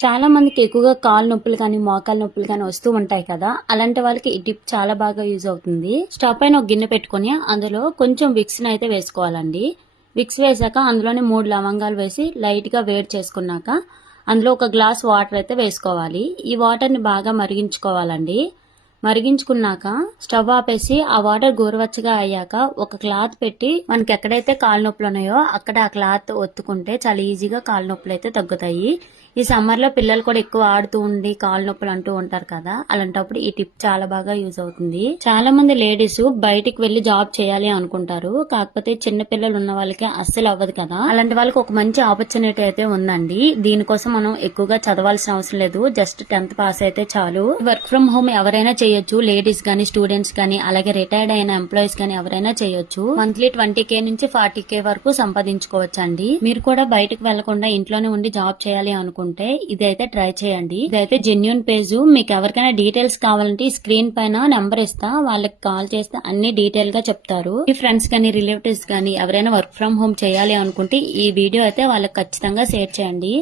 చాలా మందికి ఎక్కువగా కాలు నొప్పులు కానీ మోకాలు నొప్పులు కానీ వస్తూ ఉంటాయి కదా. అలాంటి వాళ్ళకి ఈ టిప్ చాలా బాగా యూజ్ అవుతుంది. స్టవ్ పైన ఒక గిన్నె పెట్టుకుని అందులో కొంచెం విక్స్ ని అయితే వేసుకోవాలండి. విక్స్ వేసాక అందులోనే 3 లవంగాలు వేసి లైట్ గా వేడి చేసుకున్నాక అందులో ఒక గ్లాస్ వాటర్ అయితే వేసుకోవాలి. ఈ వాటర్ ని బాగా మరిగించుకోవాలండి. మరిగించుకున్నాక స్టవ్ ఆపేసి ఆ వాటర్ గోరువెచ్చగా అయ్యాక ఒక క్లాత్ పెట్టి మనకి ఎక్కడైతే కాలు నొప్పులు ఉన్నాయో అక్కడ ఆ క్లాత్ ఒత్తుకుంటే చాలా ఈజీగా కాలు నొప్పులు అయితే తగ్గుతాయి. ఈ సమ్మర్ లో పిల్లలు కూడా ఎక్కువ ఆడుతూ ఉండి కాలు నొప్పులు అంటూ ఉంటారు కదా, అలాంటప్పుడు ఈ టిప్ చాలా బాగా యూజ్ అవుతుంది. చాలా మంది లేడీస్ బయటికి వెళ్లి జాబ్ చేయాలి అనుకుంటారు, కాకపోతే చిన్న పిల్లలు ఉన్న వాళ్ళకి అస్సలు అవ్వదు కదా. అలాంటి వాళ్ళకి ఒక మంచి ఆపర్చునిటీ అయితే ఉందండి. దీనికోసం మనం ఎక్కువగా చదవాల్సిన అవసరం లేదు, జస్ట్ 10th పాస్ అయితే చాలు. వర్క్ ఫ్రమ్ హోమ్ ఎవరైనా చేయొచ్చు, లేడీస్ గానీ స్టూడెంట్స్ గానీ అలాగే రిటైర్డ్ అయిన ఎంప్లాయీస్ గానీ ఎవరైనా చేయొచ్చు. మంత్లీ 20K నుంచి 40K వరకు సంపాదించుకోవచ్చు అండి. మీరు కూడా బయటకు వెళ్లకుండా ఇంట్లోనే ఉండి జాబ్ చేయాలి అనుకుంటే ఇదైతే ట్రై చేయండి. ఇదైతే జెన్యూన్ పేజ్. మీకు ఎవరికైనా డీటెయిల్స్ కావాలంటే స్క్రీన్ పైన నెంబర్ ఇస్తా, వాళ్ళకి కాల్ చేస్తే అన్ని డీటెయిల్ గా చెప్తారు. మీ ఫ్రెండ్స్ గానీ రిలేటివ్స్ గానీ ఎవరైనా వర్క్ ఫ్రమ్ హోమ్ చేయాలి అనుకుంటే ఈ వీడియో అయితే వాళ్ళకి ఖచ్చితంగా షేర్ చేయండి.